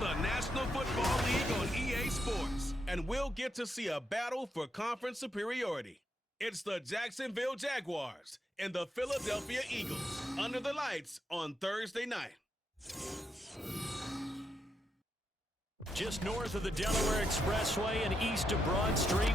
the National Football League on EA Sports, and we'll get to see a battle for conference superiority. It's the Jacksonville Jaguars and the Philadelphia Eagles under the lights on Thursday night. Just north of the Delaware Expressway and east of Broad Street.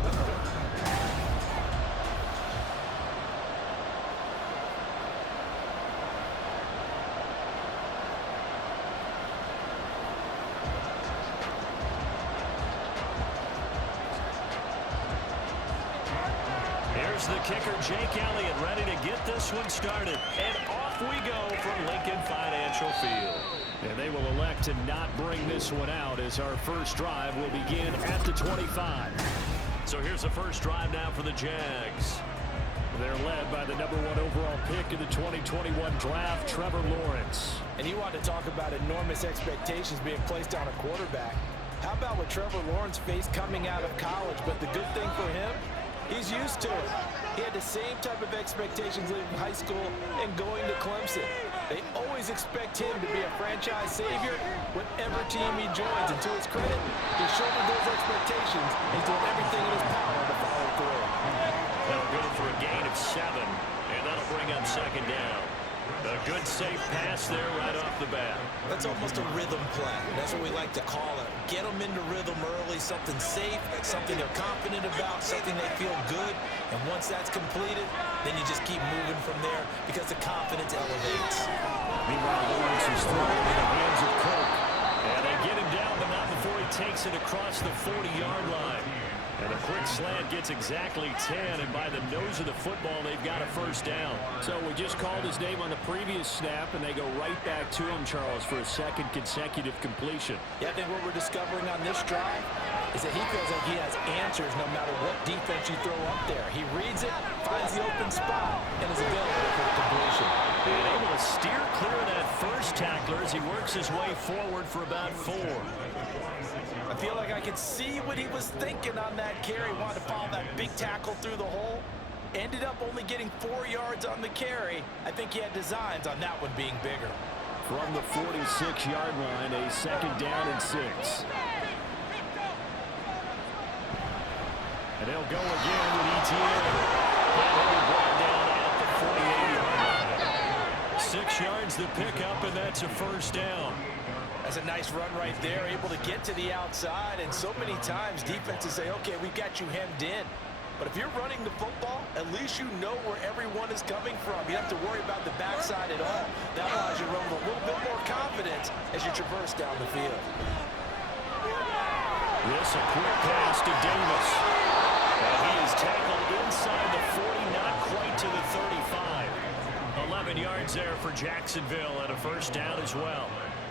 Here's the kicker, Jake Elliott, ready to get this one started. And off we go from Lincoln Financial Field. And they will elect to not bring this one out as our first drive will begin at the 25. So here's the first drive now for the Jags. They're led by the #1 overall pick in the 2021 draft, Trevor Lawrence. And you want to talk about enormous expectations being placed on a quarterback. How about what Trevor Lawrence faced coming out of college? But the good thing for him, he's used to it. He had the same type of expectations leaving high school and going to Clemson. They always expect him to be a franchise savior whatever team he joins. And to his credit, he shouldered those expectations. He's doing everything in his power to follow through. That'll go for a gain of 7, and that'll bring up second down. A good safe pass there right off the bat. That's almost a rhythm play. That's what we like to call it. Get them into rhythm early, something safe, something they're confident about, something they feel good. And once that's completed, then you just keep moving from there because the confidence elevates. Meanwhile, Lawrence is thrown in the hands of Cook. And they get him down, but not before he takes it across the 40-yard line. And a quick slant gets exactly 10, and by the nose of the football, they've got a first down. So we just called his name on the previous snap, and they go right back to him, Charles, for a second consecutive completion. Yeah, I think what we're discovering on this drive is that he feels like he has answers no matter what defense you throw up there. He reads it, finds the open spot, and is available for the completion. And able to steer clear of that first tackler as he works his way forward for about 4. I feel like I could see what he was thinking on that carry. Wanted to follow that big tackle through the hole. Ended up only getting 4 yards on the carry. I think he had designs on that one being bigger. From the 46-yard line, a second down and 6. And they'll go again with ETN. And they'll be brought down at the 48-yard line. 6 yards the pickup, and that's a first down. That's a nice run right there, able to get to the outside. And so many times defenses say, okay, we got you hemmed in. But if you're running the football, at least you know where everyone is coming from. You don't have to worry about the backside at all. That allows you to run with a little bit more confidence as you traverse down the field. This a quick pass to Davis. And he is tackled inside the 40, not quite to the 35. 11 yards there for Jacksonville and a first down as well.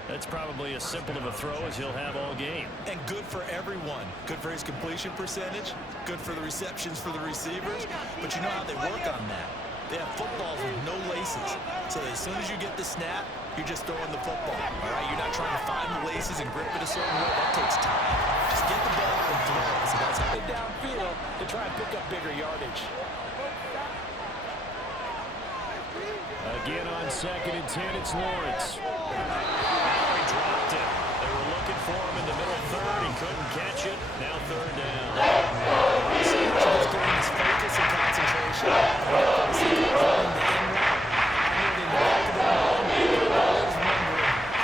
That's probably as simple of a throw as he'll have all game. And good for everyone. Good for his completion percentage. Good for the receptions for the receivers. But you know how they work on that. They have footballs with no laces. So as soon as you get the snap, you're just throwing the football. All right, you're not trying to find the laces and grip it a certain way. That takes time. Just get the ball and throw it. So that's how they Downfield to try and pick up bigger yardage. Again on 2nd and 10, it's Lawrence. Now he dropped it. They were looking for him in the middle third. He couldn't catch it. Now 3rd down. So much of this game is focus and concentration.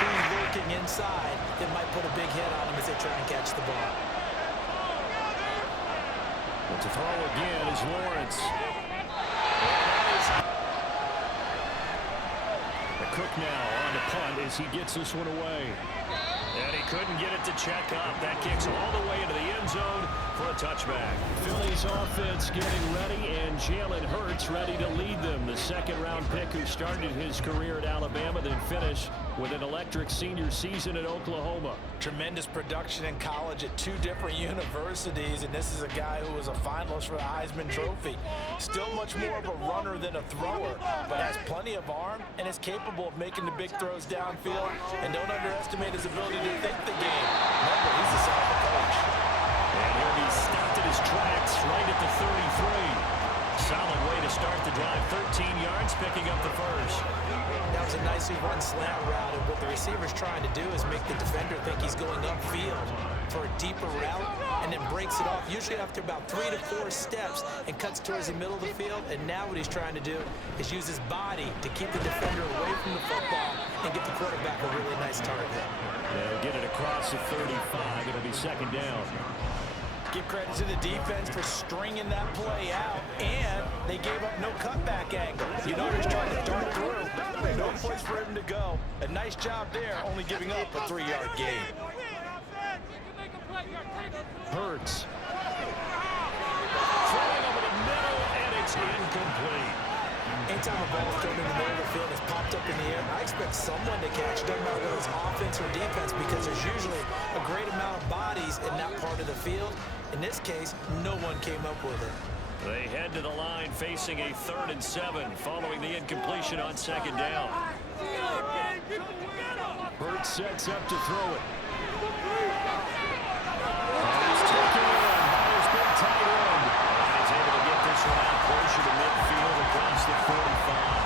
Who's lurking inside that might put a big hit on him as they try and catch the ball. But to throw again is Lawrence. Cook now on the punt as he gets this one away. And he couldn't get it to check up. That kicks all the way into the end zone for a touchback. Philly's offense getting ready, and Jalen Hurts ready to lead them. The second-round pick who started his career at Alabama, then finished with an electric senior season at Oklahoma. Tremendous production in college at 2 different universities, and this is a guy who was a finalist for the Heisman Trophy. Still much more of a runner than a thrower, but has plenty of arm and is capable of making the big throws downfield. And don't underestimate his ability to think the game. Remember, he's the son of a coach. And he'll be stopped at his tracks right at the 33. solid way to start the drive. 13 yards, picking up the first. That was a nicely run slant route, and what the receiver's trying to do is make the defender think he's going upfield for a deeper route, and then breaks it off, usually after about 3 to 4 steps, and cuts towards the middle of the field. And now what he's trying to do is use his body to keep the defender away from the football and get the quarterback a really nice target. They'll get it across the 35. It'll be second down. Give credit to the defense for stringing that play out, and they gave up no cutback angle. You know they're trying to dart through. No place for him to go. A nice job there, only giving up a 3-yard gain. Hurts. Throwing over the middle, and it's incomplete. Anytime a ball is thrown in the middle of the field and is popped up in the air, I expect someone to catch it, no matter whether it's offense or defense, because there's usually a great amount of bodies in that part of the field. In this case, no one came up with it. They head to the line facing a 3rd and 7 following the incompletion on second down. Hurts sets up to throw it. He's taken in by his big tight end. He's able to get this one out closer to midfield across the 45.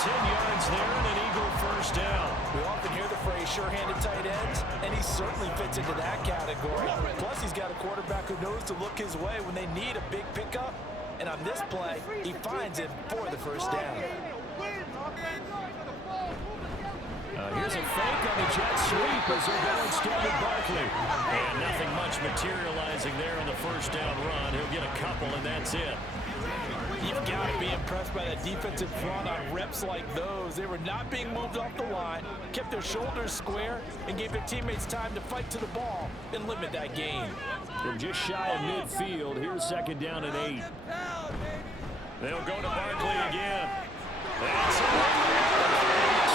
10 yards there and an Eagle first down. We often hear the phrase sure-handed tight ends, and he certainly fits into that category. Plus, he's got a quarterback who knows to look his way when they need a big pickup. And on this play, he finds it for the first down. Here's a fake on the jet sweep as they're going instead with Barkley. And nothing much materializing there on the first down run. He'll get a couple, and that's it. You've got to be impressed by that defensive front on reps like those. They were not being moved off the line, kept their shoulders square, and gave their teammates time to fight to the ball and limit that gain. From just shy of midfield, here's second down and 8. They'll go to Barkley again. That's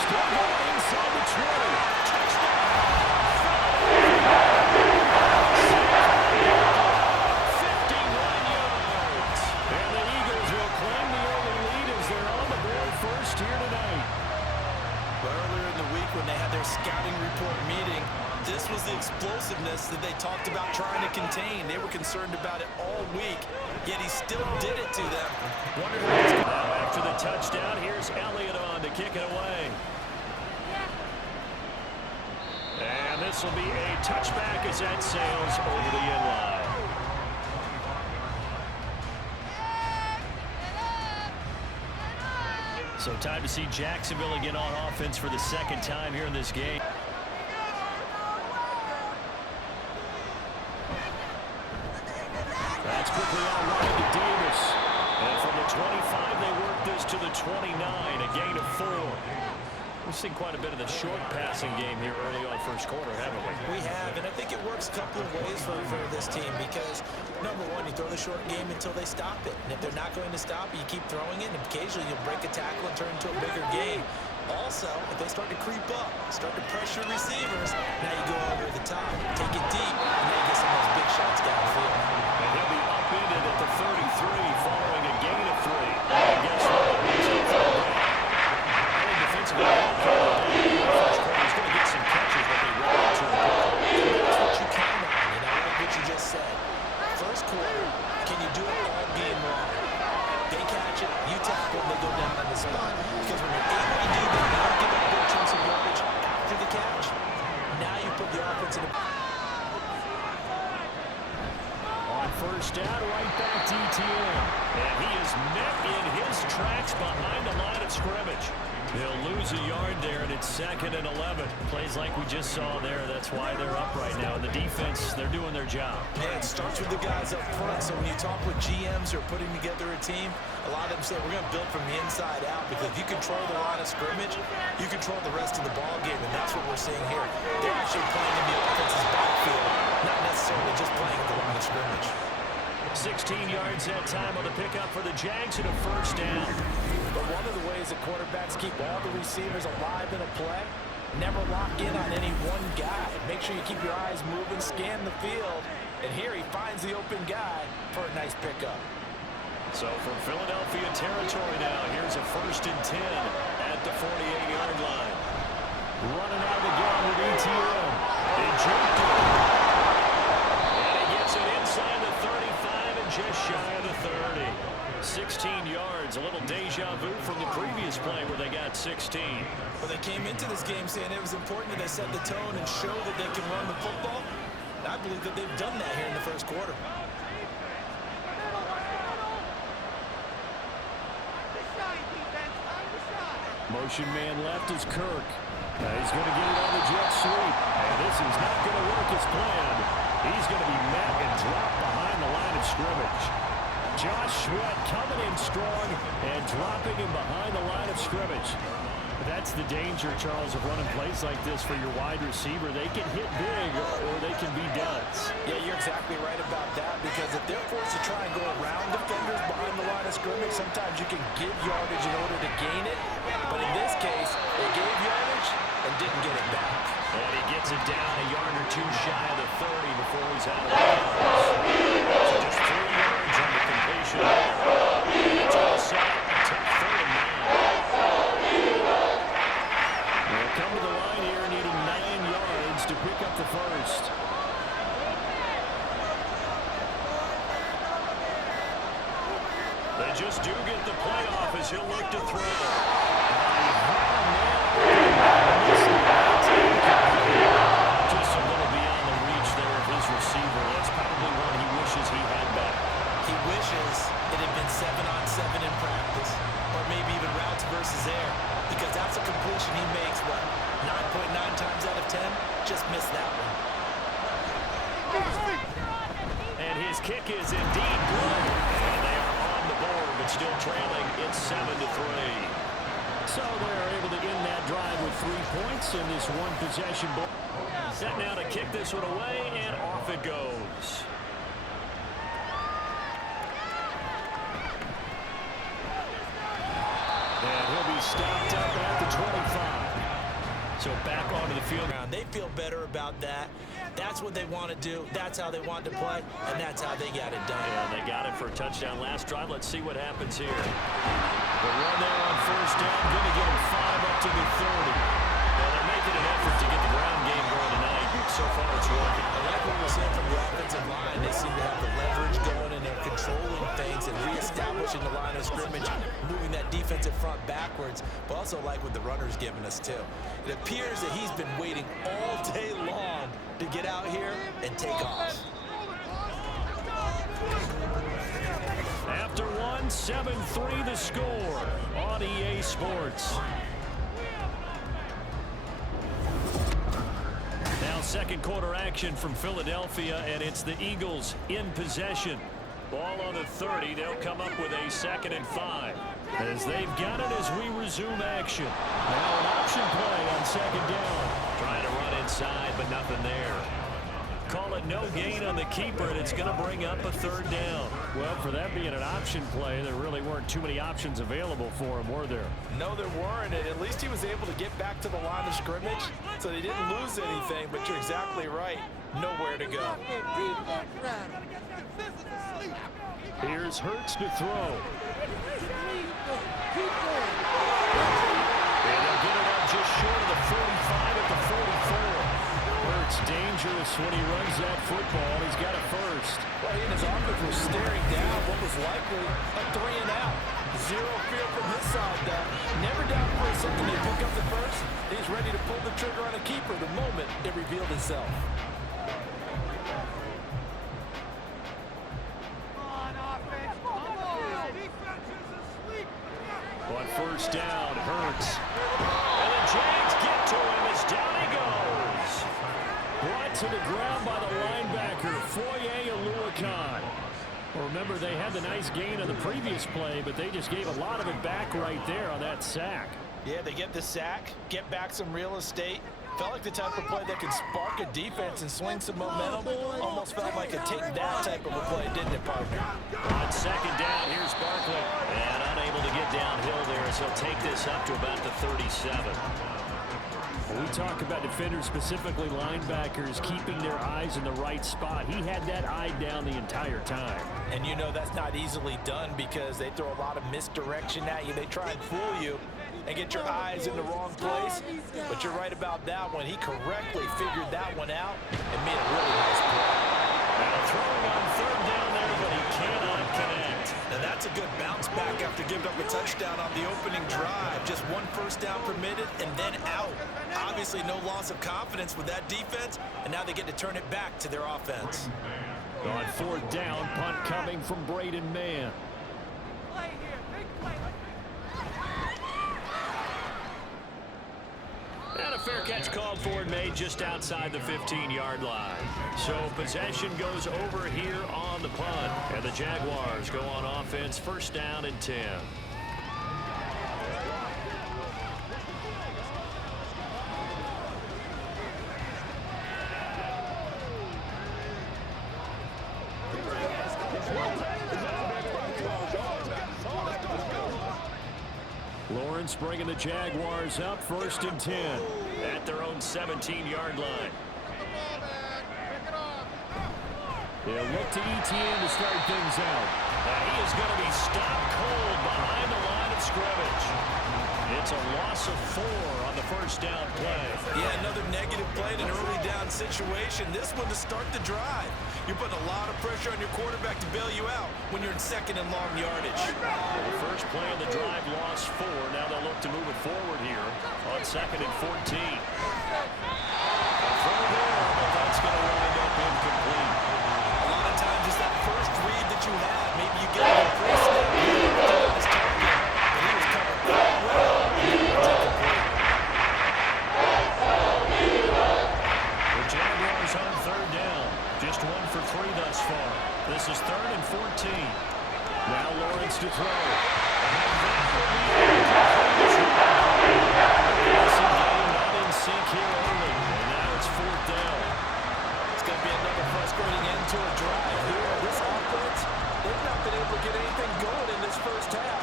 still going inside the 20. Scouting report meeting, this was the explosiveness that they talked about trying to contain. They were concerned about it all week, yet he still did it to them. Now after the touchdown, here's Elliott on to kick it away. And this will be a touchback as that sails over the end line. So time to see Jacksonville again on offense for the second time here in this game. That's quickly outrunning to Davis. And from the 25, they work this to the 29, a gain of 4. We've seen quite a bit of the short passing game here early on first quarter, haven't we? We have, and I think it works a couple of ways for this team because, number one, you throw the short game until they stop it. And if they're not going to stop it, you keep throwing it, and occasionally you'll break a tackle and turn it into a bigger game. Also, if they start to creep up, start to pressure receivers, now you go over the top, take it deep, and then you get some of those big shots downfield. And he'll be upended at the 33 following a gain of 3. And guess what? Defensively, he's going to get some catches, but they run into him. That's what you count on, and I like what you just said. First quarter, can you do it all game long? They catch it, you tackle, and they go down on the spot. Because when you're able to do that, you don't give up big chunks of yardage after the catch. Now you put the offense in a... On first down, right back to ETN. And he is met in his tracks behind the line of scrimmage. They'll lose a yard there, and it's 2nd and 11. Plays like we just saw there. That's why they're up right now. And the defense, they're doing their job. Yeah, it starts with the guys up front. So when you talk with GMs who are putting together a team, a lot of them say we're going to build from the inside out because if you control the line of scrimmage, you control the rest of the ball game, and that's what we're seeing here. They're actually playing in the offense's backfield, not necessarily just playing at the line of scrimmage. 16 yards that time on the pickup for the Jags and a first down. But one of the ways that quarterbacks keep all the receivers alive in a play, never lock in on any one guy. Make sure you keep your eyes moving, scan the field, and here he finds the open guy for a nice pickup. So from Philadelphia territory now, here's a 1st and 10 at the 48-yard line. Running out again with ETN. They jumped it. And he gets it inside the 35 and just shy of the 30. 16 yards, a little deja vu from the previous play where they got 16. Well, they came into this game saying it was important that they set the tone and show that they can run the football. And I believe that they've done that here in the first quarter. Motion man left is Kirk. He's going to get it on the jet sweep. And this is not going to work as planned. He's going to be met and dropped behind the line of scrimmage. Josh Sweat coming in strong and dropping him behind the line of scrimmage. That's the danger, Charles, of running plays like this for your wide receiver. They can hit big or they can be duds. Yeah, you're exactly right about that, because if they're forced to try and go around defenders behind the line of scrimmage, sometimes you can give yardage in order to gain it. But in this case, they gave yardage and didn't get it back. And he gets it down a yard or two shy of the 30 before he's out of bounds. So just 3 yards on the completion. It's all set up a tough third and 9. They'll come to the line here needing 9 yards to pick up the first. They just do get the playoff as he'll look to throw. Just a little beyond the reach there of his receiver. That's probably one he wishes he had back. He wishes it had been 7-on-7 in practice, or maybe even routes versus air, because that's a completion he makes, what, 9.9 times out of 10? Just missed that one. And his kick is indeed good. And they are on the board, but still trailing. It's 7-3. So they're able to end that drive with 3 points in this one-possession ball. Set now to kick this one away, and off it goes. And he'll be stopped up at the 25. So back onto the field. They feel better about that. That's what they want to do. That's how they want to play, and that's how they got it done. Yeah, they got it for a touchdown last drive. Let's see what happens here. The run there on first down, going to get them 5 up to the 30. Well, they're making an effort to get the ground game going tonight. So far, it's working. I like what we're seeing from the offensive line. They seem to have the leverage going, and they're controlling things and reestablishing the line of scrimmage, moving that defensive front backwards, but also like what the runner's giving us, too. It appears that he's been waiting all day long to get out here and take off. After one, 7-3 the score on EA Sports. Now second quarter action from Philadelphia, and it's the Eagles in possession. Ball on the 30. They'll come up with a 2nd and 5. As they've got it as we resume action. Now an option play on 2nd down. Trying to run inside, but nothing there. Call it no gain on the keeper, and it's going to bring up a 3rd down. Well, for that being an option play, there really weren't too many options available for him, were there? No, there weren't, and at least he was able to get back to the line of scrimmage, so they didn't lose anything, but you're exactly right. Nowhere to go. Here's Hurts to throw. And they'll get it up just short of the 45 at the 44. Hurts dangerous when he runs that football. He's got a first. Well, he and his offense were staring down what was likely a 3 and out. Zero fear from his side, though. Never down for a second they pick up the first. He's ready to pull the trigger on a keeper the moment it revealed itself. On first down, Hurts. And the Jags get to him as down he goes. Brought to the ground by the linebacker, Foye Oluokun. Well, remember, they had the nice gain on the previous play, but they just gave a lot of it back right there on that sack. Yeah, they get the sack, get back some real estate. Felt like the type of play that can spark a defense and swing some momentum. Almost felt like a take-that type of a play, didn't it, partner? On 2nd down, here's Barkley. And unable to get downhill there, so he'll take this up to about the 37. When we talk about defenders, specifically linebackers, keeping their eyes in the right spot. He had that eye down the entire time. And you know that's not easily done because they throw a lot of misdirection at you. They try and fool you and get your eyes in the wrong place. But you're right about that one. He correctly figured that one out and made a really nice play. Now throwing on 3rd down there, but he cannot connect. Now that's a good bounce back after giving up a touchdown on the opening drive. Just one first down permitted and then out. Obviously no loss of confidence with that defense, and now they get to turn it back to their offense. On fourth down, punt coming from Braden Mann. And a fair catch called for and made just outside the 15-yard line. So possession goes over here on the punt. And the Jaguars go on offense, first down and 10. Lawrence bringing the Jaguars up, first and 10 at their own 17-yard line. They'll look to ETN to start things out. He is going to be stopped cold behind the line of scrimmage. It's a loss of 4 on the first down play. Yeah, another negative play in an early down situation. This one to start the drive. You're putting a lot of pressure on your quarterback to bail you out when you're in second and long yardage. Well, the first play of the drive lost 4. Now they'll look to move it forward here on second and 14. A throw there, but that's going to wind up incomplete. A lot of times it's that first read that you have. Maybe you get a pre-snap on his target, but he was covered that well. The Jaguars on third down. Just 1 for 3 thus far. This is third and 14. Now Lawrence to throw. And that will be passing game not in sync here early. And now it's fourth down. It's going to be another frustrating end to a drive here. This offense, they've not been able to get anything going in this first half.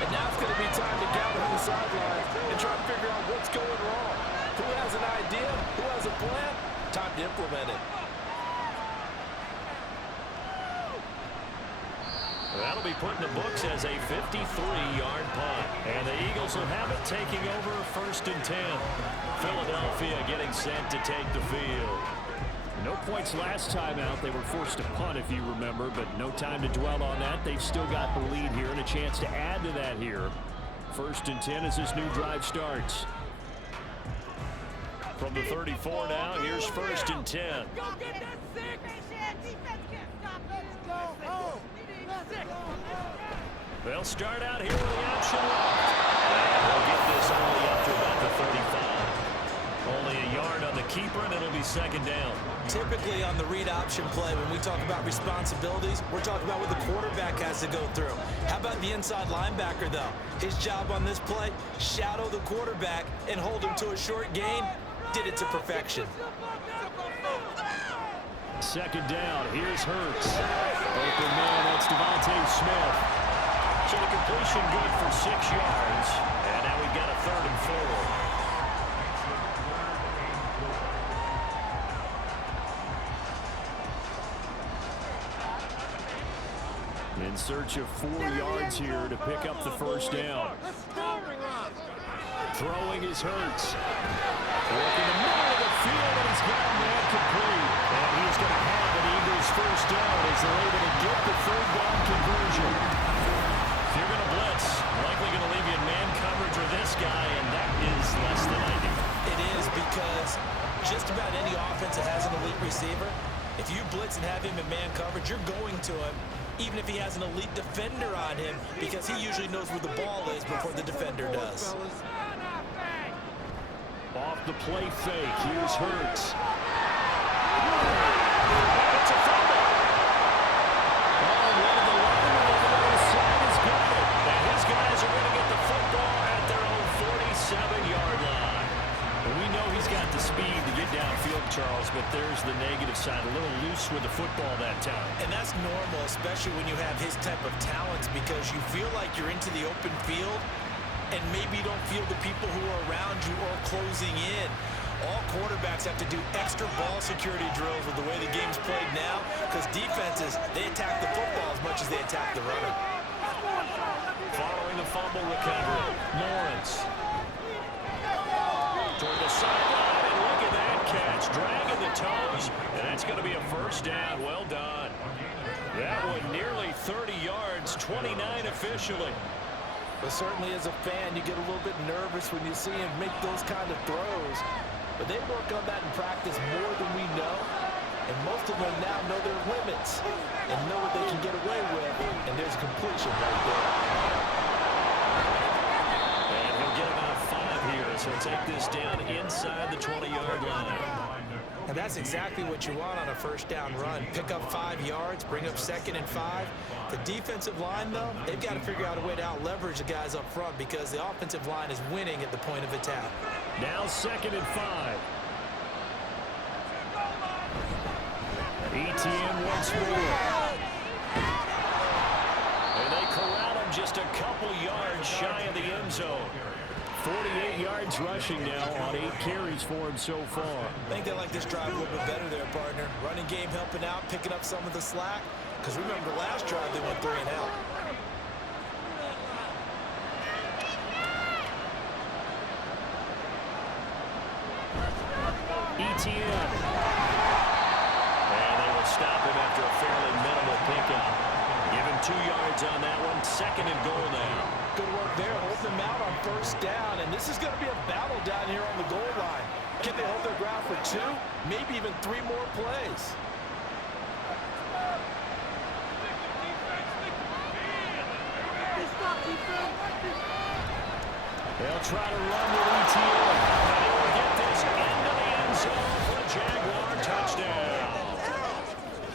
And now it's going to be time to gather on the sidelines and try to figure out what's going wrong. Who has an idea? Who has a plan? Time to implement it. That'll be put in the books as a 53-yard punt. And the Eagles will have it taking over first and 10. Philadelphia getting set to take the field. No points last time out. They were forced to punt, if you remember, but no time to dwell on that. They've still got the lead here and a chance to add to that here. First and 10 as this new drive starts. From the 34 now, here's first and 10. Go get that 6! Defense can't stop it! Let's go home! They'll start out here with the option left. And they'll get this only up to about the 35. Only a yard on the keeper, and it'll be second down. Typically on the read option play, when we talk about responsibilities, we're talking about what the quarterback has to go through. How about the inside linebacker, though? His job on this play, shadow the quarterback and hold him to a short gain. Did it to perfection. Second down, here's Hurts. Open man, that's Devontae Smith. So the completion good for 6 yards. And now we've got a third and 4. In search of 4 yards here to pick up the first down. Throwing is Hurts. Working the middle of the field, and he's got man complete. And he's going to have an Eagles first down as they're able to get the third down conversion. If you're going to blitz, likely going to leave you in man coverage or this guy, and that is less than ideal. It is, because just about any offense that has an elite receiver, if you blitz and have him in man coverage, you're going to him, even if he has an elite defender on him, because he usually knows where the ball is before the defender does. Off the play fake, here's Hurts. It's a fumble. Oh, one of the linemen on the other side has got it. And his guys are going to get the football at their own 47-yard line. And we know he's got the speed to get downfield, Charles, but there's the negative side. A little loose with the football that time. And that's normal, especially when you have his type of talents, because you feel like you're into the open field and maybe you don't feel the people who are around you or closing in. All quarterbacks have to do extra ball security drills with the way the game's played now, because defenses, they attack the football as much as they attack the runner. Following the fumble recovery, Lawrence. Toward the sideline, and look at that catch. Dragging the toes, and that's going to be a first down. Well done. That one nearly 30 yards, 29 officially. But certainly as a fan, you get a little bit nervous when you see him make those kind of throws. But they work on that in practice more than we know. And most of them now know their limits and know what they can get away with. And there's completion right there. And he'll get about 5 here. So take this down inside the 20-yard line. And that's exactly what you want on a first down run. Pick up 5 yards, bring up 2nd and 5. The defensive line, though, they've got to figure out a way to out-leverage the guys up front because the offensive line is winning at the point of attack. Now 2nd and 5. ETN once more. And they corral him just a couple yards shy of the end zone. 48 yards rushing now on 8 carries for him so far. I think they like this drive a little bit better there, partner. Running game helping out, picking up some of the slack. Because remember, last drive they went 3 and out. ETN. And they will stop him after a fairly minimal pickup. Give him 2 yards on that one. 2nd and goal now. Good work there, holding them out on first down. And this is going to be a battle down here on the goal line. Can they hold their ground for 2, maybe even 3 more plays? They'll try to run with ETN. And they will get this into the end zone for a Jaguar touchdown.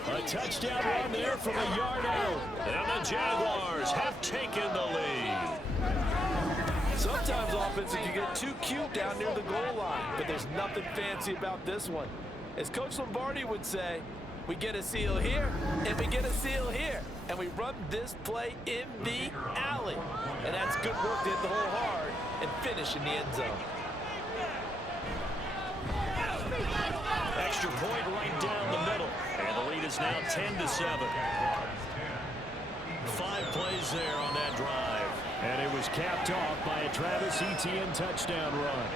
A touchdown run there from a yard out. And the Jaguars have taken the lead. Sometimes offenses can get too cute down near the goal line, but there's nothing fancy about this one. As Coach Lombardi would say, we get a seal here, and we get a seal here. And we run this play in the alley. And that's good work to hit the hole hard and finish in the end zone. Extra point right down the middle. And the lead is now 10-7. 5 plays there on that drive. And it was capped off by a Travis Etienne touchdown run.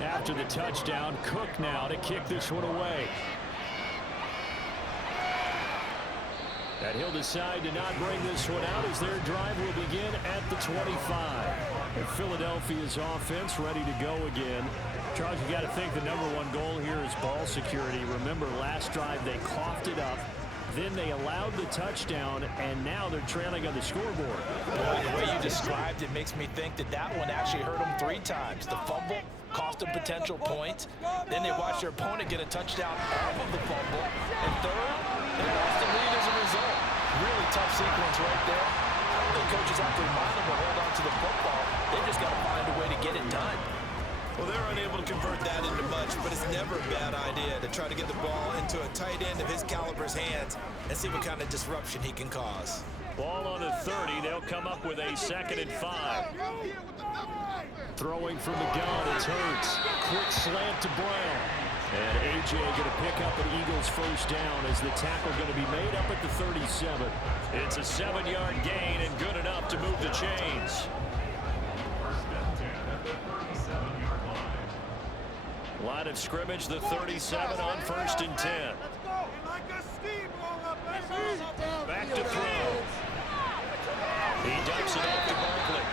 After the touchdown, Cook now to kick this one away. And he'll decide to not bring this one out as their drive will begin at the 25. And Philadelphia's offense ready to go again. Charles, you got to think the #1 goal here is ball security. Remember, last drive they coughed it up. Then they allowed the touchdown, and now they're trailing on the scoreboard. Boy, the way you described it makes me think that that one actually hurt them 3 times. The fumble cost them potential points. Then they watched their opponent get a touchdown off of the fumble. And third, they lost the lead as a result. Really tough sequence right there. I don't think coaches have to remind them to hold on to the football. They just got to find a way to get it done. Well, they're unable to convert that into much, but it's never a bad idea to try to get the ball into a tight end of his caliber's hands and see what kind of disruption he can cause. Ball on the 30. They'll come up with a 2nd and 5. Throwing from the gun, it's Hurts. Quick slant to Brown. And A.J. going to pick up an Eagles first down as the tackle going to be made up at the 37. It's a 7-yard gain and good enough to move the chains. Line of scrimmage, the 37 on 1st and 10. Back to throw. He dumps it off to Barkley.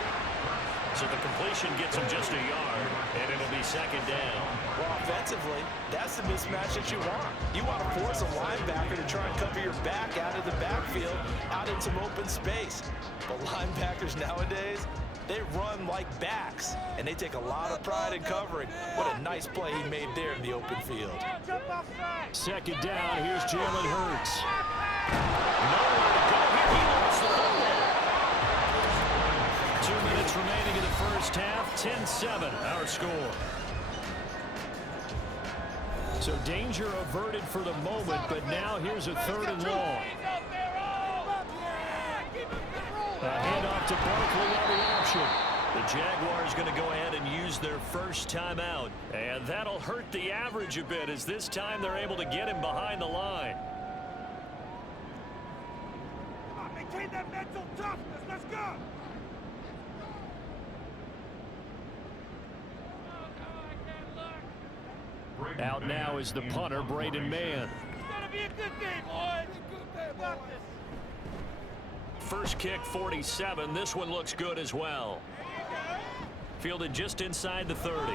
So the completion gets him just a yard, and it'll be 2nd down. Well, offensively, that's the mismatch that you want. You want to force a linebacker to try and cover your back out of the backfield, out in some open space. But linebackers nowadays, they run like backs, and they take a lot of pride in covering. What a nice play he made there in the open field. 2nd down, here's Jalen Hurts. Nowhere to go here, he lost the football. 2 minutes remaining in the first half, 10-7, our score. So danger averted for the moment, but now here's a 3rd and long. A handoff to Barkley on the option. The Jaguars going to go ahead and use their first timeout. And that'll hurt the average a bit as this time they're able to get him behind the line. Come on, maintain that mental toughness. Let's go. Out now is the punter, Braden Mann. It's gonna be a good game, boys. Got this. First kick, 47. This one looks good as well. Fielded just inside the 30.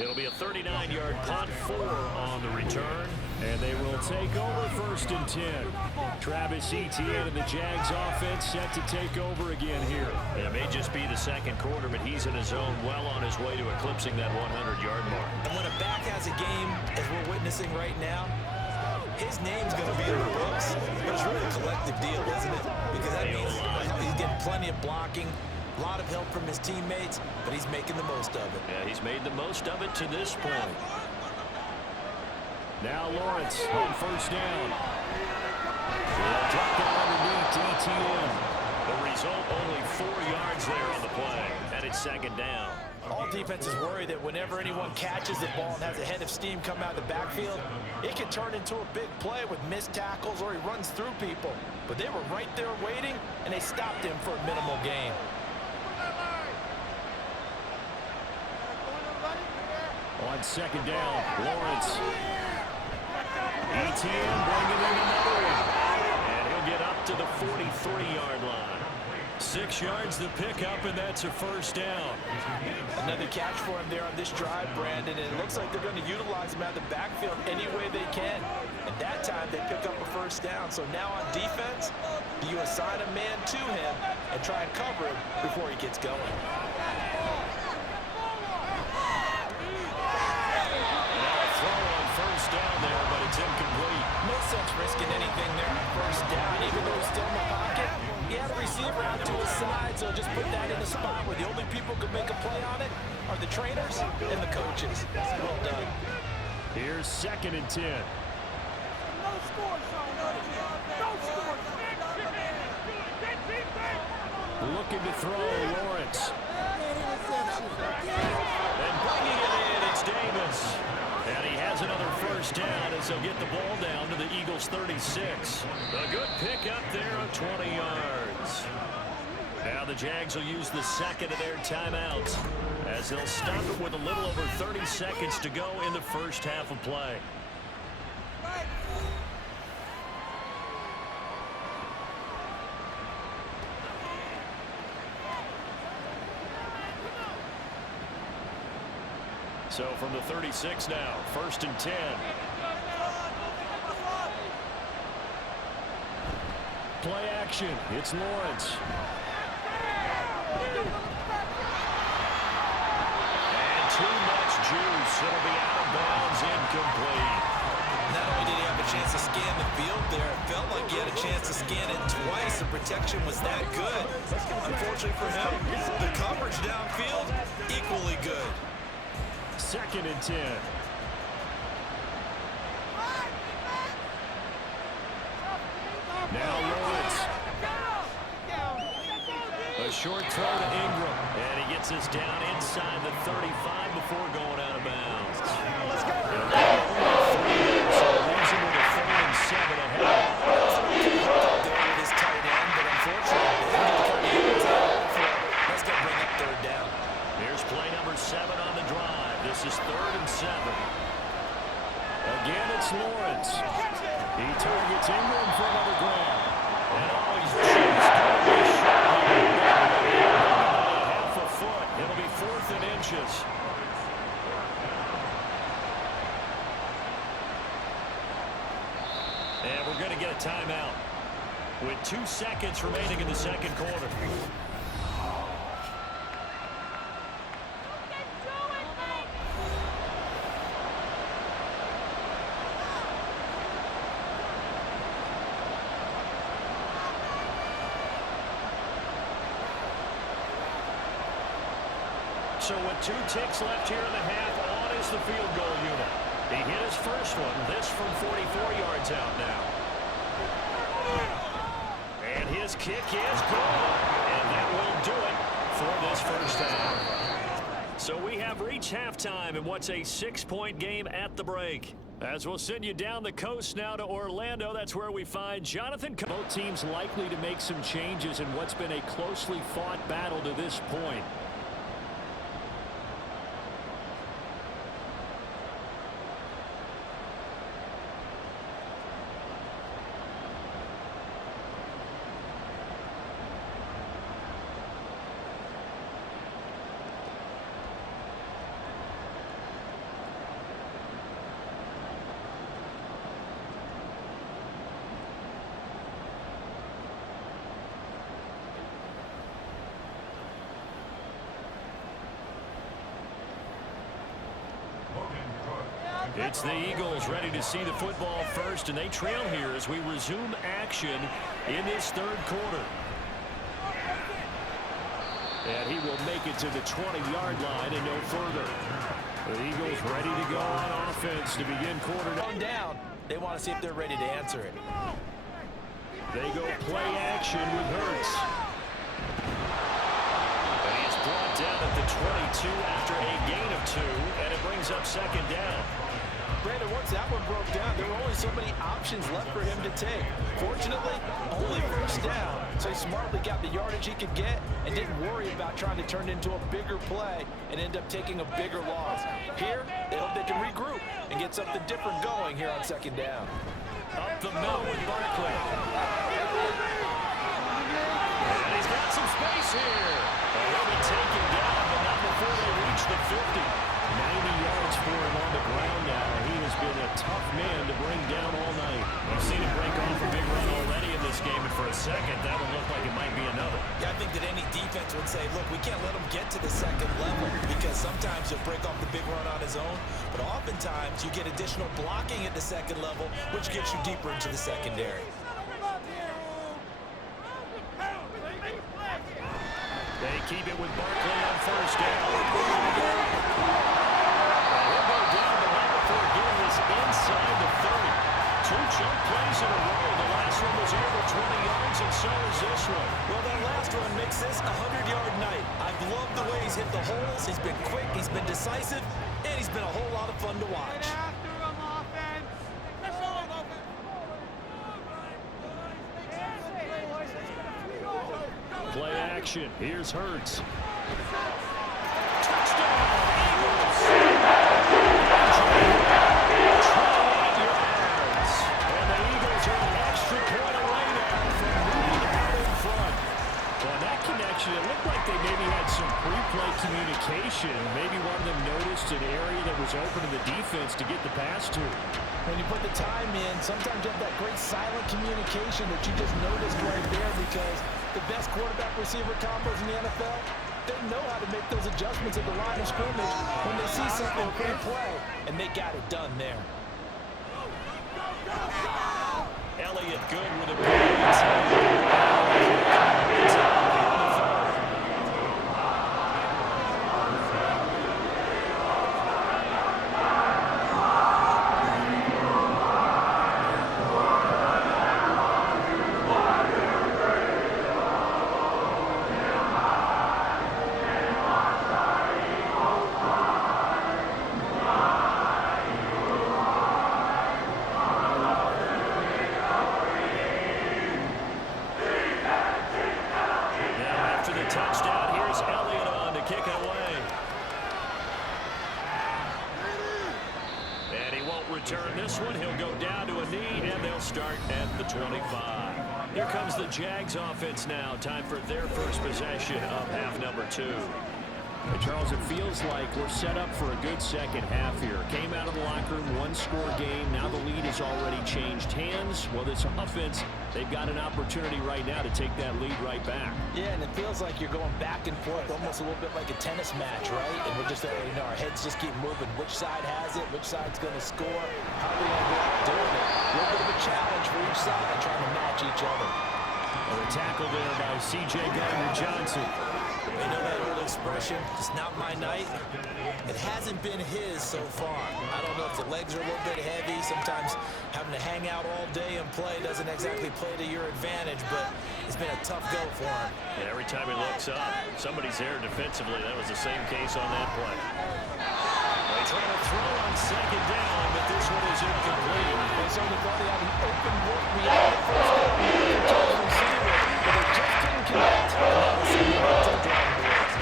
It'll be a 39-yard punt, 4 on the return. And they will take over 1st and 10. Travis Etienne and the Jags offense set to take over again here. It may just be the second quarter, but he's in his zone, well on his way to eclipsing that 100-yard mark. And when a back has a game, as we're witnessing right now, his name's going to be in the books. But it's really a collective deal, isn't it? Because that means he's getting plenty of blocking, a lot of help from his teammates, but he's making the most of it. Yeah, he's made the most of it to this point. Now Lawrence on 1st down. Drop down underneath Etienne. The result, only 4 yards there on the play, and it's 2nd down. All defenses worry that whenever anyone catches the ball and has a head of steam come out of the backfield, it can turn into a big play with missed tackles or he runs through people. But they were right there waiting, and they stopped him for a minimal gain. On 2nd down, Lawrence. Etienne bringing in another one. And he'll get up to the 43-yard line. 6 yards to pick up, and that's a 1st down. Another catch for him there on this drive, Brandon, and it looks like they're going to utilize him out of the backfield any way they can. At that time, they pick up a 1st down. So now on defense, do you assign a man to him and try and cover him before he gets going? Down there, but it's incomplete. No sense risking anything there on 1st down, even though he's still in the pocket. He had a receiver out to his side, so just put that in a spot where the only people who can make a play on it are the trainers and the coaches. Well done. Here's 2nd and 10. No score, Sean. No score. Looking to throw, Lawrence. And bringing it in, it's Davis. And he has another 1st down as they'll get the ball down to the Eagles' 36. A good pickup there of 20 yards. Now the Jags will use the 2nd of their timeouts as they'll stop it with a little over 30 seconds to go in the first half of play. So from the 36 now, 1st and 10. Play action. It's Lawrence. And too much juice. It'll be out of bounds, incomplete. Not only did he have a chance to scan the field there, it felt like he had a chance to scan it twice. The protection was that good. Unfortunately for him, the coverage downfield, equally good. 2nd and 10. Now Lawrence. A short throw to Ingram. And he gets us down inside the 35 before going out of bounds. Let's go. So leaves him with a 3rd and 7 ahead. There with his tight end, but unfortunately, that's going to bring up 3rd down. Here's play number 7 on the drive. This is 3rd and 7. Again, it's Lawrence. He targets Ingram for another grab. And he's just going to be short. Half a foot. It'll be 4th and inches. And we're going to get a timeout with 2 seconds remaining in the 2nd quarter. So with 2 ticks left here in the half, on is the field goal unit. He hit his first one, this from 44 yards out now. And his kick is good. And that will do it for for this first half. So we have reached halftime in what's a 6-point game at the break. As we'll send you down the coast now to Orlando, that's where we find Jonathan. Both teams likely to make some changes in what's been a closely fought battle to this point. It's the Eagles ready to see the football first, and they trail here as we resume action in this third quarter. And he will make it to the 20-yard line and no further. The Eagles ready to go on offense to begin quarter down. They want to see if they're ready to answer it. They go play action with Hurts. And he's brought down at the 22 after a gain of 2, and it brings up second down. Brandon, once that one broke down, there were only so many options left for him to take. Fortunately, only first down, so he smartly got the yardage he could get and didn't worry about trying to turn it into a bigger play and end up taking a bigger loss. Here, they hope they can regroup and get something different going here on second down. Up the middle with Barkley. And he's got some space here. And he'll be taken down, but not before they reach the 50. 90 yards for him on the ground now. He has been a tough man to bring down all night. We've seen him break off a big run already in this game, and for a second, that would look like it might be another. Yeah, I think that any defense would say, look, we can't let him get to the second level because sometimes he'll break off the big run on his own, but oftentimes you get additional blocking at the second level, which gets you deeper into the secondary. They keep it with Barkley on first down. He'll go down the line before getting this inside the 30. 2 chunk plays in a row. The last one was over 20 yards, and so is this one. Well, that last one makes this a 100-yard night. I've loved the way he's hit the holes. He's been quick, he's been decisive, and he's been a whole lot of fun to watch. Play action. Here's Hurts. Touchdown, Eagles. 28 yards. And the Eagles are an extra point away now from moving out in front. Well, that connection, it looked like they maybe had some pre-play communication. Maybe one of them noticed an area that was open to the defense to get the pass to. When you put the time in, sometimes you have that great silent communication that you just noticed right there because the best quarterback-receiver combos in the NFL, they know how to make those adjustments at the line of scrimmage when they see something pre-play, and they got it done there. Elliott good with a big touchdown. Here's Elliott on to kick it away. And he won't return this one. He'll go down to a knee, and they'll start at the 25. Here comes the Jags offense now. Time for their first possession of half number 2. Hey, Charles, it feels like we're set up for a good second half here. Came out of the locker room, one-score game. Now the lead has already changed hands. Well, this offense, they've got an opportunity right now to take that lead right back. Yeah, and it feels like you're going back and forth, almost a little bit like a tennis match, right? And we're just, our heads just keep moving. Which side has it? Which side's going to score? How are we going to go out doing it? A little bit of a challenge for each side, trying to match each other. Well, the tackle there by C.J. Gardner-Johnson. You know that old expression, it's not my night? It hasn't been his so far. I don't know if the legs are a little bit heavy. Sometimes having to hang out all day and play doesn't exactly play to your advantage, but It's been a tough go for him. And every time he looks up, somebody's there defensively. That was the same case on that play. They try to throw on second down, but this one is incomplete. They certainly thought they had an open look beyond the first down to the receiver, but they just couldn't connect. And now the second back to the drawing boards.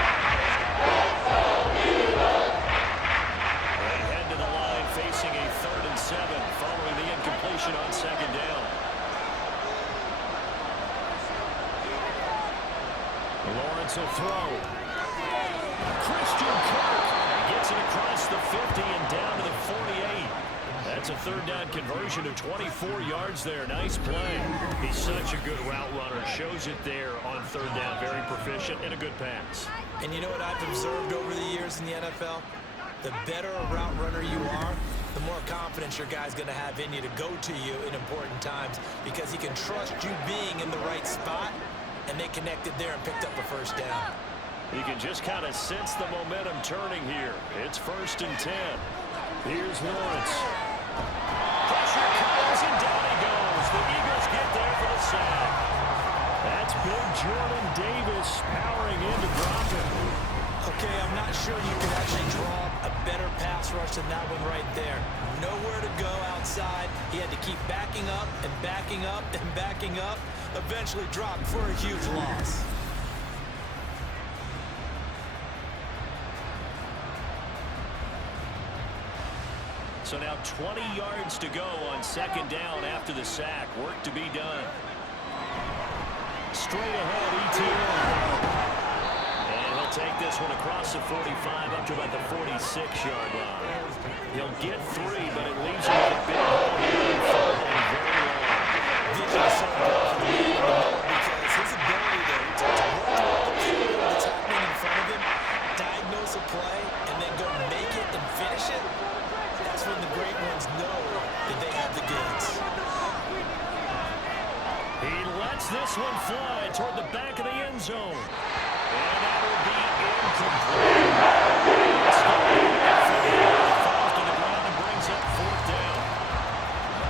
They head to the line facing a 3rd and 7 following the incompletion on second down. Lawrence will throw. Christian Kirk gets it across the 50 and down to the 48. That's a 3rd down conversion of 24 yards there. Nice play. He's such a good route runner. Shows it there on 3rd down. Very proficient and a good pass. And you know what I've observed over the years in the NFL? The better a route runner you are, the more confidence your guy's going to have in you to go to you in important times because he can trust you being in the right spot, and they connected there and picked up a 1st down. You can just kind of sense the momentum turning here. It's 1st and 10. Here's Lawrence. Pressure comes and down he goes. The Eagles get there for the sack. That's big Jordan Davis powering in to drop it. Okay, I'm not sure you can actually draw a better pass rush than that one right there. Nowhere to go outside. He had to keep backing up and backing up and backing up. Eventually dropped for a huge loss. So now 20 yards to go on second down after the sack. Work to be done. Straight ahead, ETN. And he'll take this one across the 45 up to about the 46-yard line. He'll get 3, but it leaves him with a big hole here in front and very long. Vision is so important for the man because his ability to work the field that's happening in front of him, diagnose a play, and then go make it and finish it, that's when the great ones know that they have the goods. He lets this one fly toward the back of the end zone. And that will be incomplete. It's falls to the ground and brings up 4th down.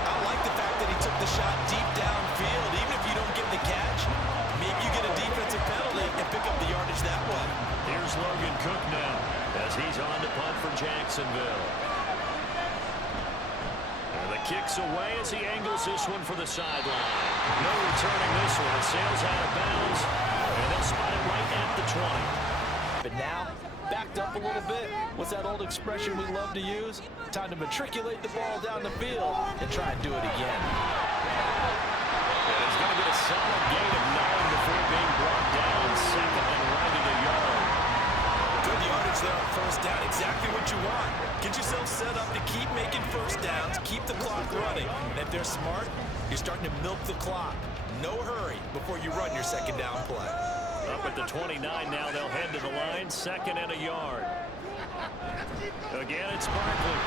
I like the fact that he took the shot deep downfield. Even if you don't get the catch, maybe you get a defensive penalty and pick up the yardage that way. Here's Logan Cook now as he's on to punt for Jacksonville. And the kick's away as he angles this one for the sideline. No returning this one. It sails out of bounds, and they'll spot it right at the 20. But now, backed up a little bit. What's that old expression we love to use? Time to matriculate the ball down the field and try and do it again. And he's going to get a solid gain of 9 before being brought down. 2nd and right at a yard. Good yardage there on 1st down. Exactly what you want. Get yourself set up to keep making 1st downs, keep the clock running. And if they're smart, you're starting to milk the clock. No hurry before you run your 2nd down play. Up at the 29 now, they'll head to the line. 2nd and a yard. Again, it's Barkley.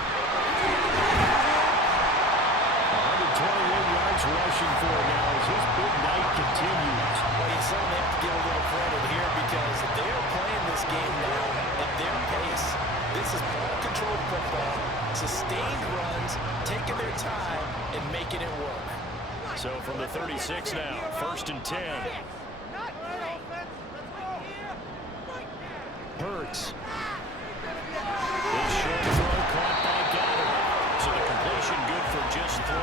128 yards rushing for him now as his big night continues. Well, you certainly have to give a little credit here because they're playing this game now at their pace. This is ball-controlled football, sustained runs, taking their time, and making it work. So from the 36 now, 1st and 10. Hurts. His short throw caught by Goddard. So the completion good for just 3.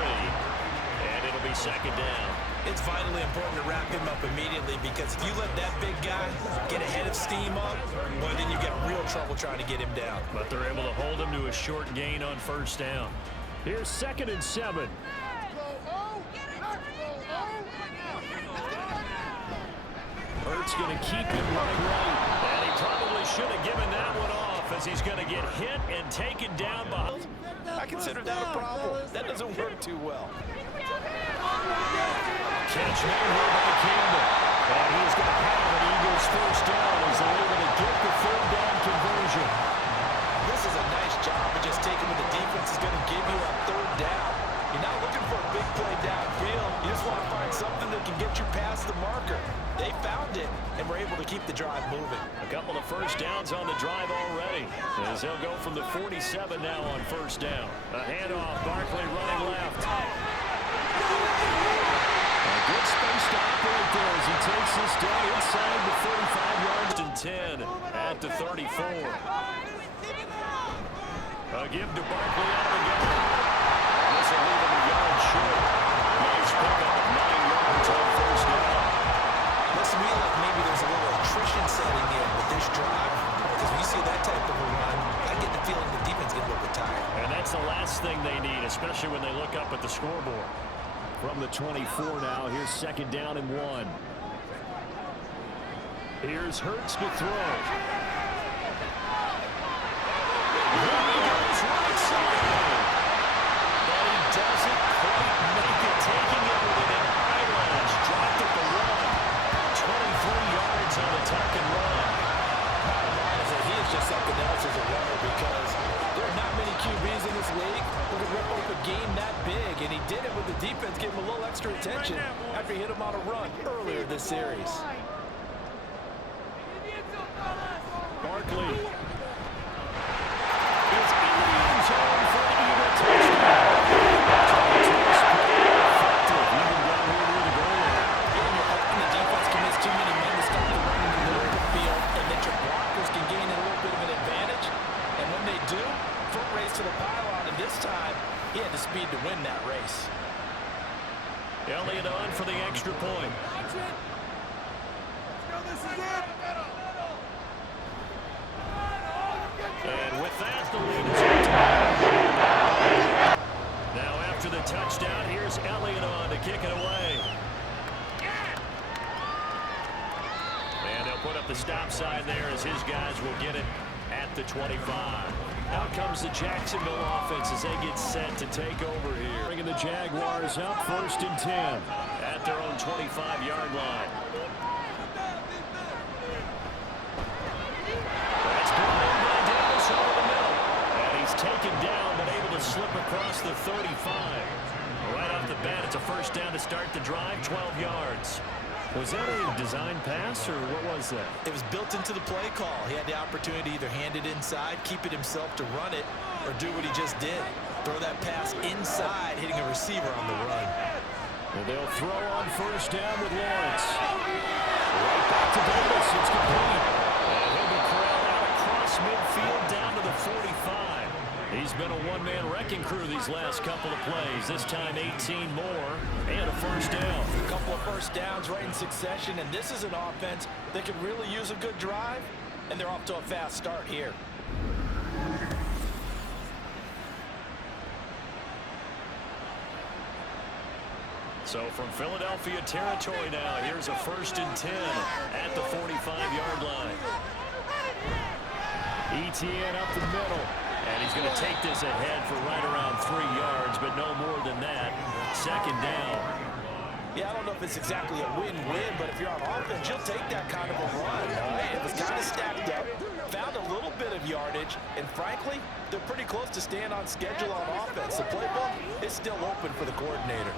And it'll be 2nd down. It's vitally important to wrap him up immediately because if you let that big guy get ahead of steam up, well, then you get real trouble trying to get him down. But they're able to hold him to a short gain on 1st down. Here's 2nd and 7. Hurts going to keep him running right. And he probably should have given that one off as he's going to get hit and taken down by. I consider that a problem. That doesn't work too well. Catch made here by Campbell. And he's going to have an Eagles 1st down as they're able to get the 3rd down conversion. This is a nice job of just taking what the defense is going to give you on 3rd down. You're not looking for a big play downfield. You just want to find something that can get you past the marker. They found it and were able to keep the drive moving. A couple of 1st downs on the drive already as they'll go from the 47 now on 1st down. A handoff, Barkley running left. A good space to operate there as he down inside the 35 yards and 10 at the 34. A give to Barkley out of the gun. This will leave him a yard short. Nice pickup of 9 yards on first down. Looks to me like maybe there's a little attrition setting in with this drive. Because when you see that type of a run, I get the feeling the defense gets a little bit tired. And that's the last thing they need, especially when they look up at the scoreboard. From the 24 now, here's second down and 1. Here's Hurts to throw. Here he goes right side. But he doesn't quite make it, taking it with an eyelash. Dropped at the 1. 23 yards on the tuck and run. He is just something else as a runner because there are not many QBs in this league who can rip up a game that big, and he did it with the defense giving him a little extra attention after he hit him on a run earlier this series. Barkley is in the end zone for the Eagle touchdown. Effective, even down here near the goal line. And you're hoping the defense commits too many men to stop the run in the middle of the field, and that your blockers can gain a little bit of an advantage. And when they do, foot race to the pylon, and this time he had the speed to win that race. Elliott on for the extra point. And with that, the lead is on. Now after the touchdown, here's Elliott on to kick it away. And they'll put up the stop sign there as his guys will get it at the 25. Out comes the Jacksonville offense as they get set to take over here. Bringing the Jaguars up, 1st and 10 at their own 25-yard line. That's brought in by Davis over the middle. And he's taken down, but able to slip across the 35. Right off the bat, it's a first down to start the drive, 12 yards. Was that a design pass, or what was that? It was built into the play call. He had the opportunity to either hand it inside, keep it himself to run it, or do what he just did. Throw that pass inside, hitting a receiver on the run. And they'll throw on first down with Lawrence. Right back to Davis. It's complete. And he'll be corralled out across midfield down to the 45. He's been a one-man wrecking crew these last couple of plays. This time 18 more and a first down. A couple of first downs right in succession, and this is an offense that could really use a good drive, and they're off to a fast start here. So from Philadelphia territory now, here's a 1st and 10 at the 45-yard line. Etienne up the middle. And he's going to take this ahead for right around 3 yards, but no more than that. Second down. Yeah, I don't know if it's exactly a win-win, but if you're on offense, you'll take that kind of a run. Right? It was kind of stacked up, found a little bit of yardage, and frankly, they're pretty close to staying on schedule on offense. The playbook is still open for the coordinator.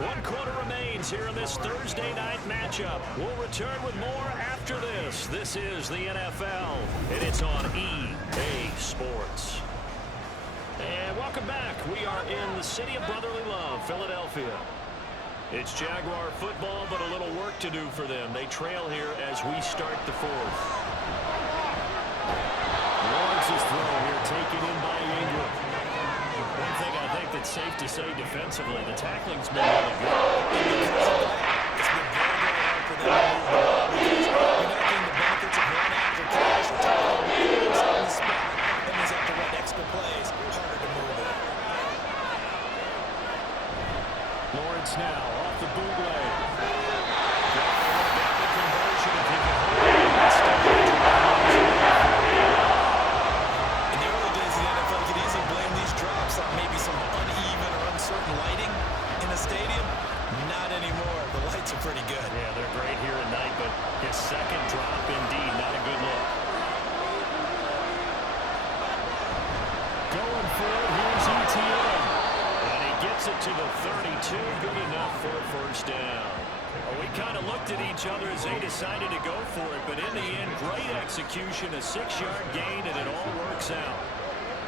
One quarter remains here in this Thursday night matchup. We'll return with more after this. This is the NFL, and it's on EA Sports. And welcome back. We are in the city of brotherly love, Philadelphia. It's Jaguar football, but a little work to do for them. They trail here as we start the 4th. Lawrence's throw here taken in by Ingram. One thing I think that's safe to say defensively, the tackling's been really good. Because of that, it's been very, very hard for them to move the ball because you're not getting the benefits of run after cash or tackling on the spot. That means they have to run extra plays, harder to move it. Lawrence now off the bootleg. Conversion if he can hold it. In the early days of the NFL, you could easily blame these drops on maybe some uneven or uncertain lighting in a stadium. Not anymore. The lights are pretty good. Yeah, they're great here at night, but his second drop indeed not a good look. Going for it, here's Etienne. And he gets it to the 32, good enough for a first down. We kind of looked at each other as they decided to go for it, but in the end, great execution, a 6-yard gain, and it all works out.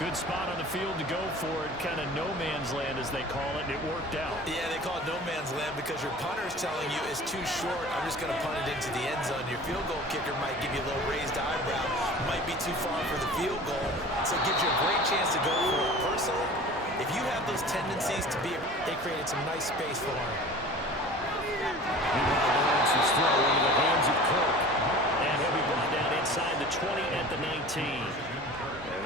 Good spot on the field to go for it. Kind of no man's land, as they call it, and it worked out. Yeah, they call it no man's land because your punter is telling you it's too short. I'm just going to punt it into the end zone. Your field goal kicker might give you a little raised eyebrow. Might be too far for the field goal. So it gives you a great chance to go for it. Personally, if you have those tendencies to be, they created some nice space for him. Lawrence's throw into the hands of Cook. And he'll be brought down inside the 20 at the 19.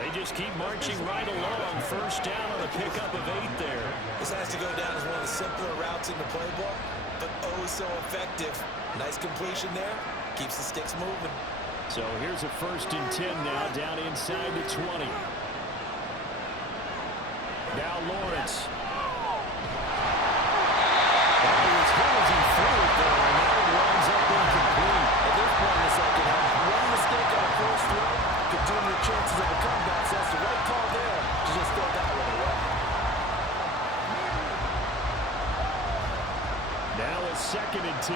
They just keep marching right along. First down on a pickup of 8 there. This has to go down as one of the simpler routes in the playbook, but oh so effective. Nice completion there. Keeps the sticks moving. So here's a 1st and 10 now, down inside the 20. Now Lawrence. He was hit as he threw it there, and now it winds up incomplete. At this point in the second half, one mistake on a first throw could doom your chances of a comeback. So that's the right call there to just throw that one away. Now a 2nd and 10.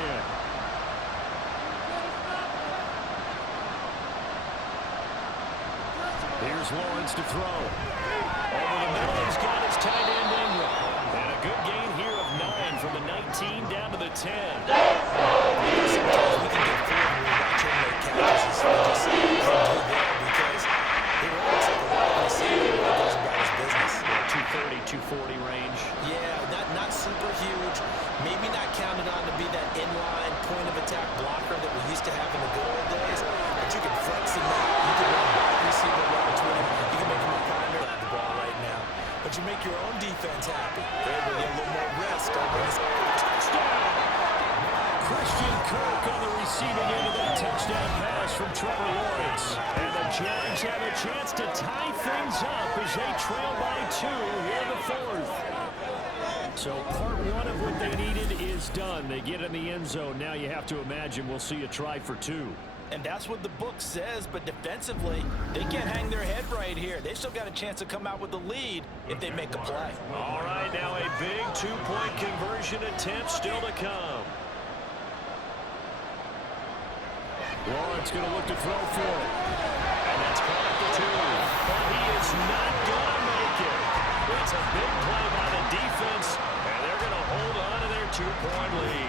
Here's Lawrence to throw. Over the middle, he's got his tight end Ingram. And a good gain here of 9 from the 19 down to the 10. Sometimes we can get fooled when we watch him make catches. It's just him do that because he looks like a wide receiver when he goes about his business. 230, 240 range. Yeah, not super huge. Maybe not counted on to be that inline point of attack blocker that we used to have in the good old days. But you can flex him out. You can run wide receiver routes with him. You can make him a primary at the ball right now. But you make your own defense happy. They're able to get a little more rest over this touchdown. Christian Kirk on the receiving end of that touchdown pass from Trevor Lawrence. And the Jags have a chance to tie things up as they trail by 2 here in the 4th. So part 1 of what they needed is done. They get in the end zone. Now you have to imagine we'll see a try for 2. And that's what the book says, but defensively, they can't hang their head right here. They still got a chance to come out with the lead if they make a play. All right, now a big 2-point conversion attempt still to come. Lawrence going to look to throw for it. And that's caught at the 2. But he is not going to make it. It's a big play by the defense, and they're going to hold on to their 2-point lead.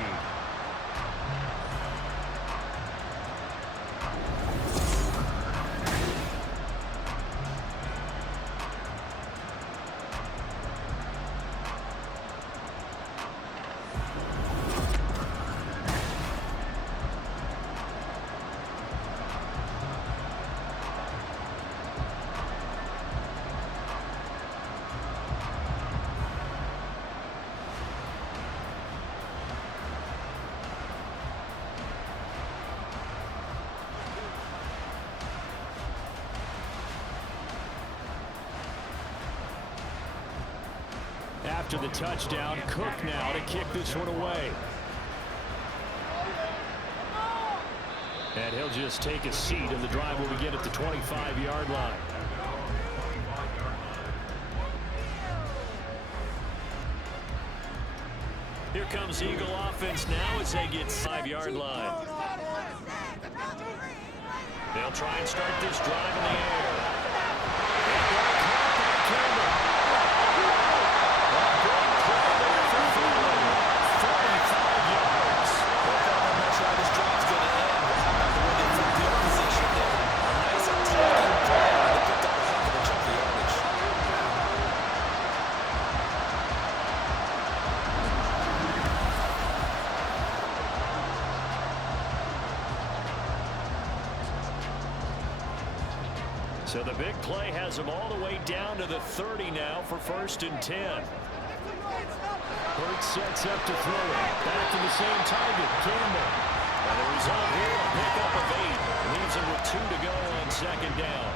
After the touchdown, Cook now to kick this one away. And he'll just take a seat, and the drive will begin at the 25-yard line. Here comes Eagle offense now as they get 5-yard line. They'll try and start this drive in the air. So the big play has them all the way down to the 30 now for 1st and 10. Hurts sets up to throw it. Back to the same target, Campbell. And the result here, a pickup of 8. Leaves him with 2 to go on 2nd down.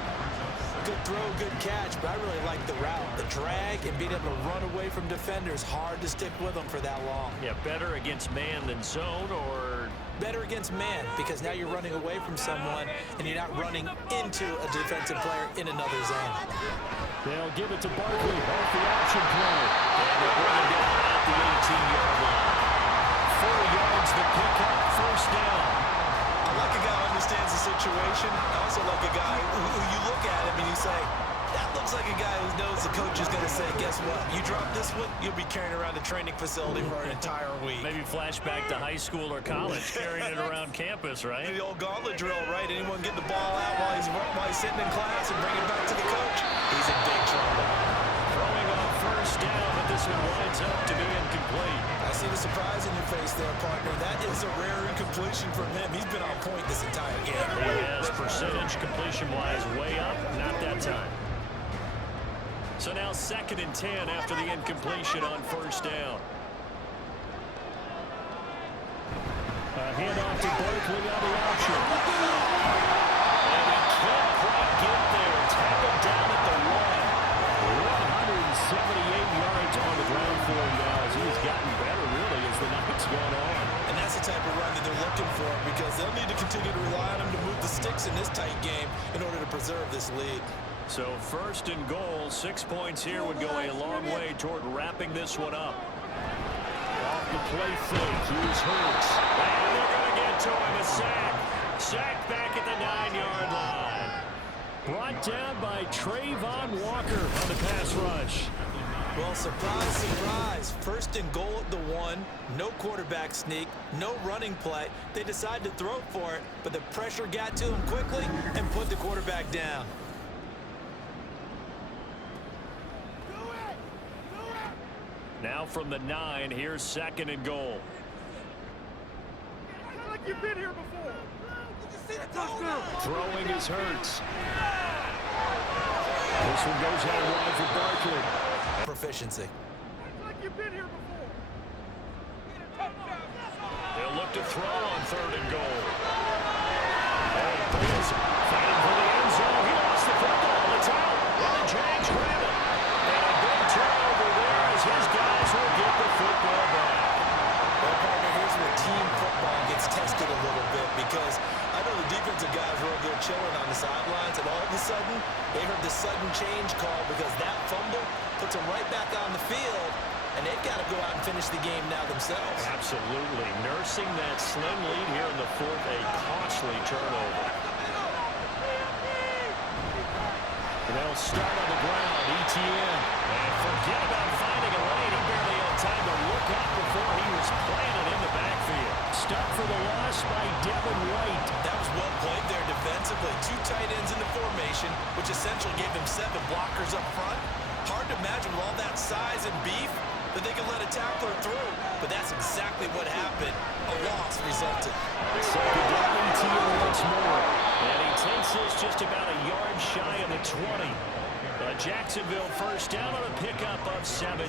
Good throw, good catch, but I really like the route. The drag and being able to run away from defenders. Hard to stick with them for that long. Yeah, better against man than zone, or better against man, because now you're running away from someone and you're not running into a defensive player in another zone. They'll give it to Barkley off the option play. And they'll bring him down at the 18-yard line. 4 yards the pickup, 1st down. I like a guy who understands the situation. I also like a guy who you look at him and you say, That looks like a guy who knows the coach is going to say, guess what? You drop this one, you'll be carrying around the training facility for an entire week. Maybe flashback to high school or college, carrying it around campus, right? The old gauntlet drill, right? Anyone get the ball out while he's sitting in class and bring it back to the coach? He's in big trouble. Throwing on first down, but this one winds up to be incomplete. I see the surprise in your face there, partner. That is a rare incompletion from him. He's been on point this entire game. He has percentage completion-wise way up, not that time. So now 2nd and 10 after the incompletion on first down. A handoff to Barkley on the option. And he can't quite get there. Tackled down at the 1. 178 yards on the ground for him now as he's gotten better, really, as the night's gone on. And that's the type of run that they're looking for because they'll need to continue to rely on him to move the sticks in this tight game in order to preserve this lead. So 1st and goal, 6 points here would go a long way toward wrapping this one up. Off the play fake, here's Hurts. And they're going to get to him, a sack. Sack back at the 9-yard line. Brought down by Trayvon Walker on the pass rush. Well, surprise, surprise. 1st and goal at the 1. No quarterback sneak, no running play. They decided to throw for it, but the pressure got to him quickly and put the quarterback down. Now from the 9, here's 2nd and goal. Like you've been here before. Throwing is Hurts. This one goes out wide for Barkley. Proficiency. Like you've been here before. They'll look to throw on 3rd and goal. And Bills fighting for the end zone. He lost the football. It's out. And the Jags grab it. And a big turnover there as his guys will get the football back. Well, partner, here's where team football gets tested a little bit because I know the defensive guys were over there chilling on the sidelines, and all of a sudden, they heard the sudden change call because that fumble puts them right back on the field, and they've got to go out and finish the game now themselves. Absolutely. Nursing that slim lead here in the 4th, a costly turnover. And they'll start on the ground, ETN. And forget about finding a lane. He barely had time to look up before he was planted in the backfield. Stuck for the loss by Devin White. That was well played there defensively. 2 tight ends in the formation, which essentially gave them 7 blockers up front. Hard to imagine with all that size and beef that they could let a tackler through, but that's exactly what happened. A loss resulted. Second down, ETN once more. And he takes this just about a yard shy of the 20. Jacksonville first down on a pickup of 17.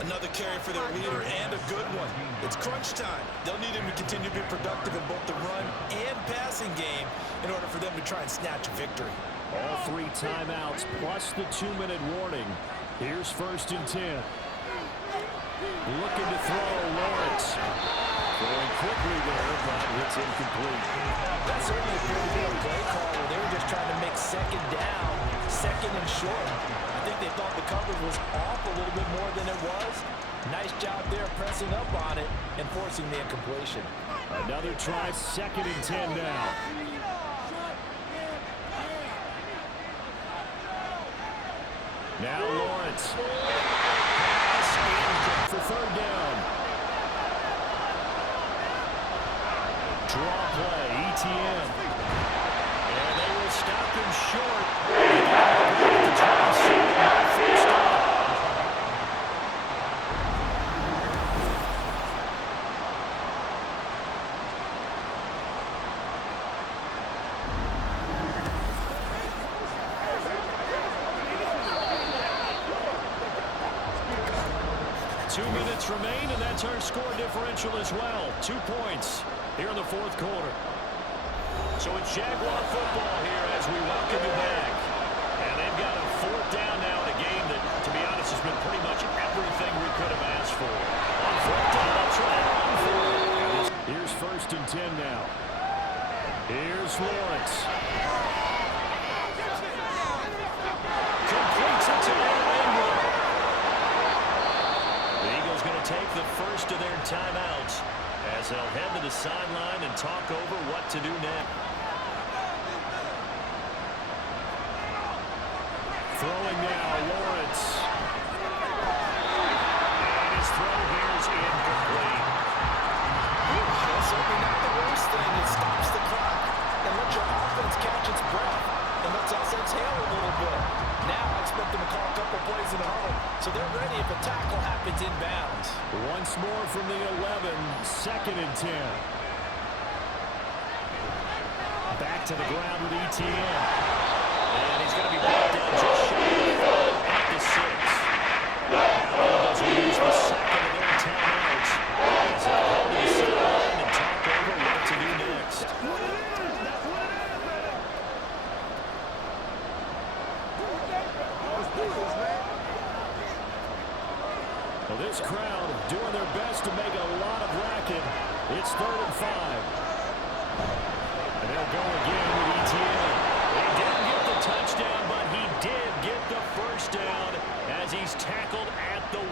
Another carry for their leader and a good one. It's crunch time. They'll need him to continue to be productive in both the run and passing game in order for them to try and snatch a victory. All 3 timeouts plus the 2-minute warning. Here's 1st and 10. Looking to throw, Lawrence. Going quickly there, but it's incomplete. That certainly appeared to be a play call where they were just trying to make 2nd down, 2nd and short. I think they thought the coverage was off a little bit more than it was. Nice job there pressing up on it and forcing the incompletion. Another try, 2nd and 10 now. Now Lawrence. Pass in for 3rd down. Draw play, ETN. And they will stop him short. The 27, first down. 2 minutes remain, and that's our score differential as well. 2 points here in the 4th quarter. So it's Jaguar football here as we welcome you back. And they've got a 4th down now in a game that, to be honest, has been pretty much everything we could have asked for. On 4th down, they'll try and run for it. Here's 1st and 10 now. Here's Lawrence. Completes it to Ingram. The Eagles going to take the first of their timeouts as they'll head to the sideline and talk over what to do next. 3rd Throwing now, Lawrence. And his throw here is incomplete. That's certainly not the worst thing. It stops the clock and lets your offense catch its breath and lets us exhale a little bit. Now I expect them to call a couple plays in a huddle, so they're ready if a tackle happens inbounds. Once more from the 11, 2nd and 10. Back to the ground with ETN. And he's going to be brought down just shy of at the 6. Now Eagles will use the second of their timeouts as they go to the sideline and talk over what to do next. Well, this crowd doing their best to make a lot of racket. It's 3rd and 5. And they'll go again with ETN. He didn't get the touchdown, but he did get the first down as he's tackled at the 1.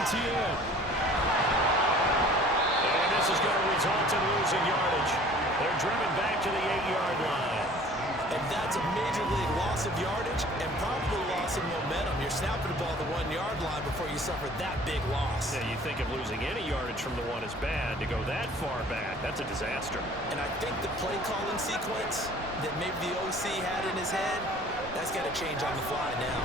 ETN. And this is going to result in losing yardage. They're driven back to the 8-yard line. And that's a major league loss of yardage and probably loss of momentum. You're snapping the ball at the 1-yard line before you suffer that big loss. Yeah, you think of losing any yardage from the 1 is bad. To go that far back, that's a disaster. And I think the play calling sequence that maybe the OC had in his head, that's got to change on the fly now.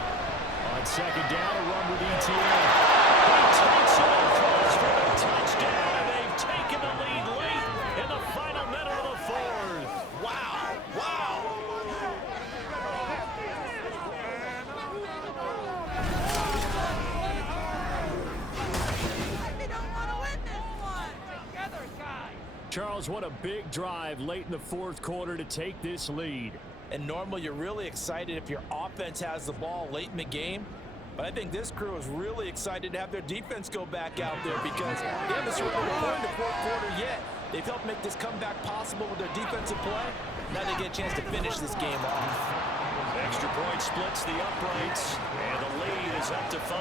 On 2nd down, a run with ETN. He takes it and throws for a touchdown, and they've taken the lead late in the final minute of the 4th. Wow! Wow! They don't want to win this one. Together, guys. Charles, what a big drive late in the 4th quarter to take this lead. And normally you're really excited if your offense has the ball late in the game. But I think this crew is really excited to have their defense go back out there because they haven't surrendered a point in the 4th quarter yet. They've helped make this comeback possible with their defensive play. Now they get a chance to finish this game off. Extra point splits the uprights, and the lead is up to 5.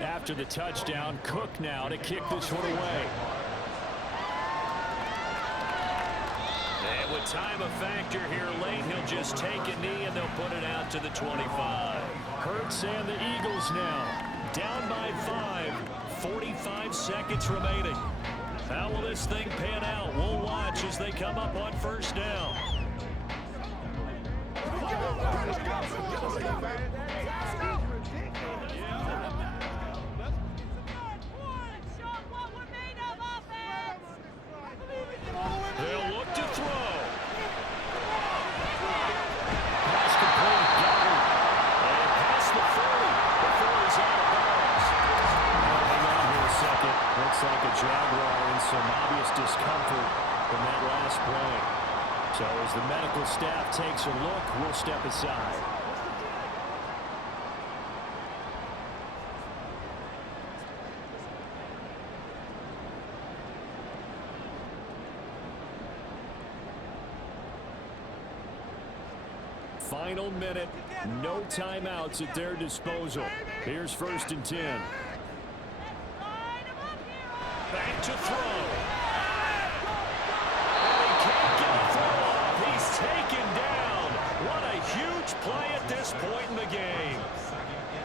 After the touchdown, Cook now to kick this one away. And with time a factor here late, he'll just take a knee and they'll put it out to the 25. Hurts and the Eagles now down by 5. 45 seconds remaining. How will this thing pan out? We'll watch as they come up on 1st down. They'll look to throw. Pass complete. Got it. And past the 40 before he's out of bounds. Hang on here a second. Looks like a Jaguar in some obvious discomfort in that last play. So as the medical staff takes a look, we'll step aside. Final minute, no timeouts at their disposal. Here's 1st and 10. Back to throw. And he can't get a throw off. He's taken down. What a huge play at this point in the game.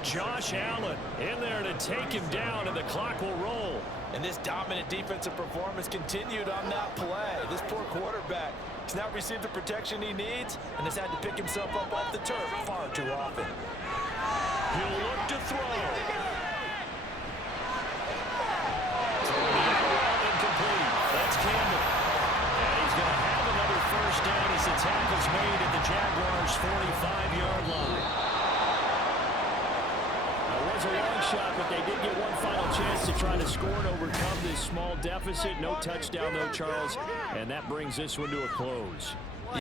Josh Allen in there to take him down, and the clock will roll. And this dominant defensive performance continued on that play. This poor quarterback has not received the protection he needs and has had to pick himself up off the turf far too often. He'll look to throw. Incomplete. That's Campbell. And he's going to have another 1st first down as the tackle's made at the Jaguars' 45-yard line. It was a long shot, but they did get one final chance to try to score and overcome this small deficit. No touchdown, though, Charles, and that brings this one to a close.